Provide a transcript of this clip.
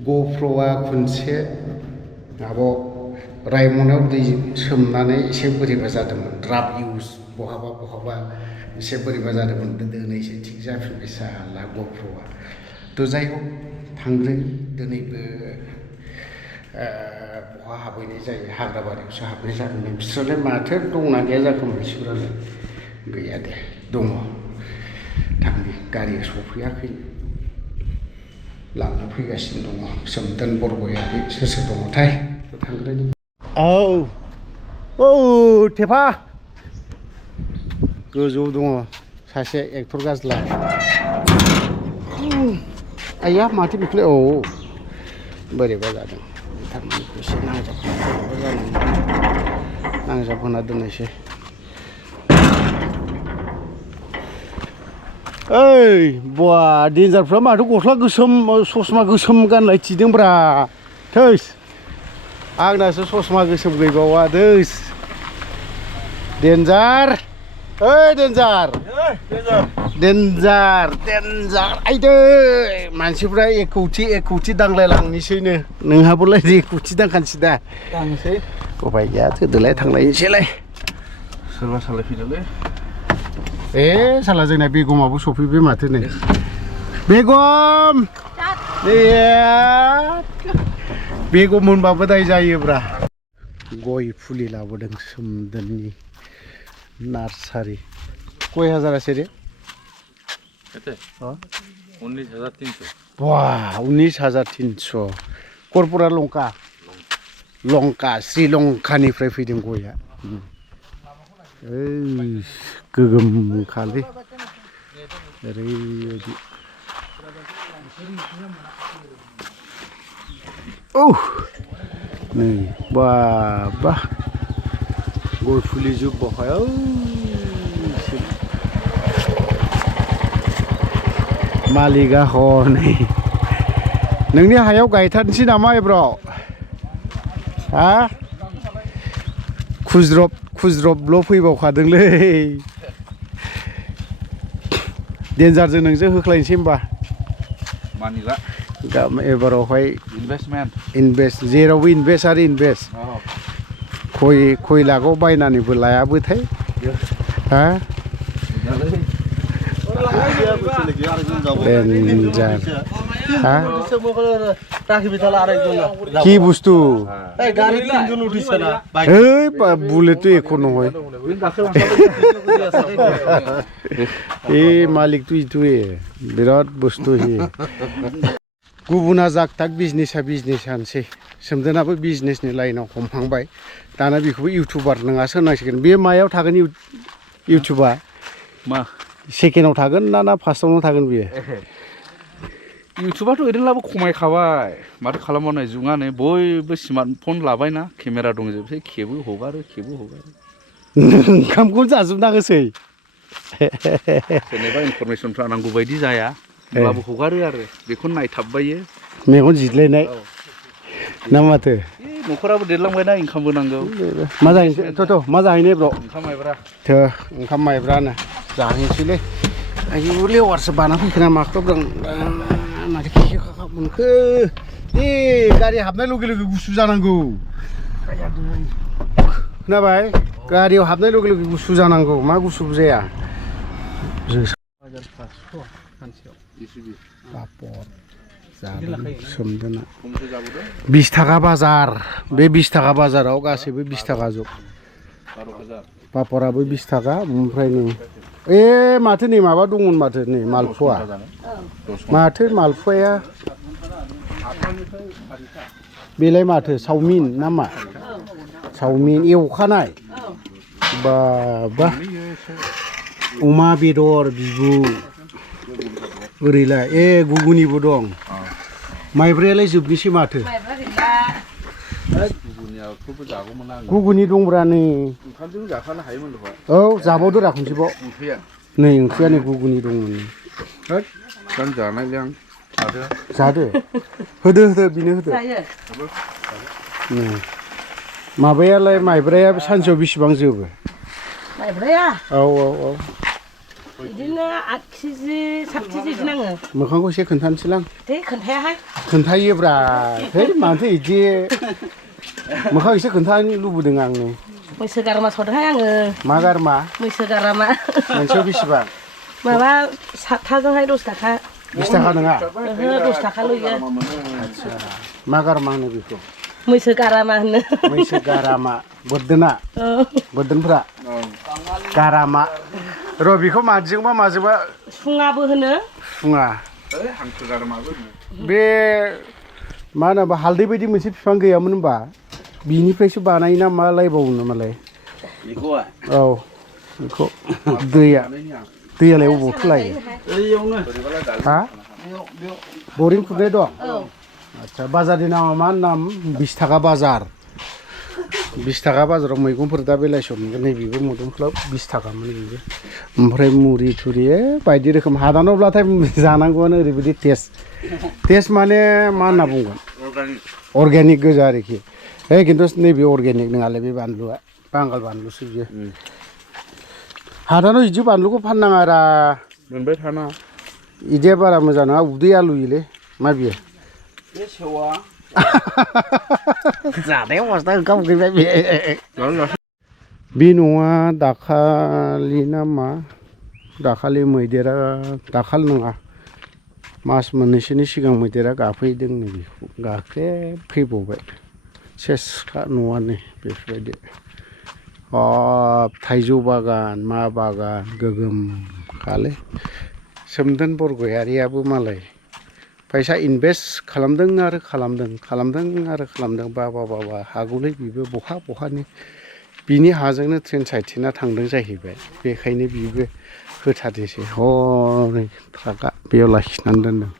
ग'प्र'आ खनसे माबायाव रायमनायाव दै सोमनानै एसे बोरैबा जादोंमोन ड्राफ इउज बहाबा एसे बोरैबा जादोंमोन दिनैसो थिग जाफिनबाय साला ग'प्र'आ थ' जाय हक थांग्रो दिनैबो बहा हाबहैनाय जायो हाग्राबारियावसो हाबनाय जागोन बिसोरलाय माथो दंना गैया जाखो मानसिफोरालाय गैया दे दङ थांनि गारिया सफैयाखै लांनो फैगासिनो दङ सोमदोन बरगयारि सोर सोर दङथाय थांग्रोनि औ थेफा गोजौआव दङ सासे एक्टर गाज्ला आइया माथो बेखौलाय बोरैबा जादों थारमाने एसे नांजाबहोना दोननोसै ओइ बा डेन्जारफ्रा माथो गस्ला गोसोम ससमा गोसोम गानलायथिदोंब्रा थैस आंनासो ससमा गोसोम गैबावा दैस डेन्जार ओइ डेन्जार आइदै मानसिफ्रा एकौथि दांलायलांनोसैनो नोंहाबोलाय एकौथि दांखानोसै दा दांनोसै उफाय गैया थोदोलाय थांलायनोसैलाय सोरबा सालायफैदोंलै साला जोंना बेगमाबो सफैबाय माथो नै बेगम बेगम मोनबाबो दाय जायोब्रा गय फुलि लाबोदों सोमदोननि नार्सारि कय हाजारासो रे 19,300 वाह 19,300 कर्पुरा लंका श्रीलंकानिफ्राय फैदों गया गोगोमखालै ओरैबायदि नै बा गय फुलि जोब्बाय मालिका हनै नोंनि हायाव गायथारनोसै नामा एब्राव हा खुज्रबल' फैबावखादोंलै डेन्जारजों नोंजों होख्लायनोसै होमबा मानिला एबारावहाय इनभेस्ट जेरावबो इनभेस्ट आरो इनभेस्ट खयलाखौ बायनानैबो लायाबोथाय हा डेन्जार हा কি বস্তু বুলেটো একো নহয় এই মালিকটো ইটোৱে বিৰাট বস্তু সি गुबुना जागथाग बिजनेसानोसै सोमदोनाबो बिजनेसनि लाइनाव हमहांबाय दाना बेखौबो इउटुबार नङासो होनांसिगोन बे मायाव थागोन इउटुबा मा सेकेन्डआव थागोन ना फार्स्टआवनो थागोन बियो इउटुबाथ' ओरैनोब्लाबो खमायखाबाय माथो खालामबावनाय जुगानो बयबो स्मार्टफन लाबायना केमेरा दंजोबसै खेबो हगारो ओंखामखौनो जाजोबनांगोसै सोरनिबा इनफरमेसनफ्रा नांगौ बायदि जाया होमब्लाबो हगारो आरो बेखौनो नायथाबबायो मेगन जिदलायनाय ना माथो न'खराबो देरलांबायना इनकामबो नांगौ मा जाहैनोसै मा जाहैनो ब्र ओंखाम माइब्रानो जाहैनोसैलै आयु लेवारसो बाना फैखोना माखौ माथो खिखि खाखा मोनखो गारि हाबनाय लगे लगे गुसु जानांगौ खोनाबाय गारियाव हाबनाय लगे लगे गुसु जानांगौ मा गुसु जाया सोमदोना 20 थाखा बाजार बे 20 थाखा बाजाराव गासैबो 20 थाखा जोब पापराबो 20 थाखा ओमफ्राय नै माथो नै माबा दंमोन माथो नै मालपुवा माथो मालपुवाया बेलाय माथो चावमिन ना मा चावमिन एवखानाय बा अमा बेदर बिबु ओरैलाय गुगुनिबो दं माइब्रायालाय जोबनोसै माथो गुगुनि दंब्रा नै ओंखामजों जाखानो हायोमोन औ जाबावदो रा खनसेबाव नै ओंख्रिया नै गुगुनि दंमोन जानायलै आं जादो होदो बिनो होदो माबायालाय माइब्राया सानसेयाव बेसेबां जोबो माइब्राया औ बिदिनो 8 केजि 7 केजि बिदि नाङो मोखांखौ एसे खोन्थानोसैलां दे खोन्थायाहाय खोन्थायोब्रा है माथो इदि मोखां एसे खोन्थानो लुबैदों आङो मैसो गारामा सावदोंहाय आङो मा गारमा मैसो गारामा मोनसेयाव बेसेबां माबा 7थाजोंहाय 10 थाखा 20 थाखा नङा ओहो 10 थाखा ल'यो आदसा मा गारमा होनो बेखौ मैसो गारामा होनो मैसो गारामा बोरदोना बोरदोनफ्रा गारामा र' बेखौ माजोंबा सुङाबो होनो सुङा हांसो गारमाबो बे मा होनोबा हालदै बायदि मोनसे बिफां गैयामोन होनबा बिनिफ्रायसो बानायो ना मा लायबावनो मालाय औ बेखौ दैयालाय अबावथो लायो हा बरिं खुरनाय दं आदसा बाजारनि नामा मा नाम 20 थाखा बाजार 20 थाखा बाजाराव मैगंफोर दा बेलासियाव मोनगोन नैबेबो मोदोमफुलाव 20 थाखामोन बेबो ओमफ्राय मुरि थुरि बायदि रोखोम हादानावब्लाथाय जानांगौआनो ओरैबायदि टेस्ट माने मा होनना बुंगोन अर्गेनिक गोजा आरोखि खिन्थु नैबे अर्गेनिक नङालै बे बानलुआ बांगाल बानलुसो बियो हादानाव बिदि बानलुखौ फाननाङारा मोनबाय थाना इदिया बारा मोजां नङा उदै आलुयोलै मा बियो बे सेवा जानायाव मस्ता ओंखाम उखैबाय बे न'आ दाखालि ना मा दाखालि मैदेरा दाखालि नङा मास मोननैसोनि सिगां मैदेरा गाफैदों बेखौ फैबावबाय सेसखा न'आनो बेफोरबायदि थाइजौ बागान मा बागान गोगोमखालै सोमदोन बरगयारियाबो मालाय फैसा इनभेस्ट खालामदों आरो खालामदों बा हागौलै बेबो बहानि बिनि हाजोंनो ट्रेन साइथिना थांदों जाहैबाय बेखायनो बिबो होथारदोंसै हनै ट्राकआ बेयाव लाखिनानै दोनदों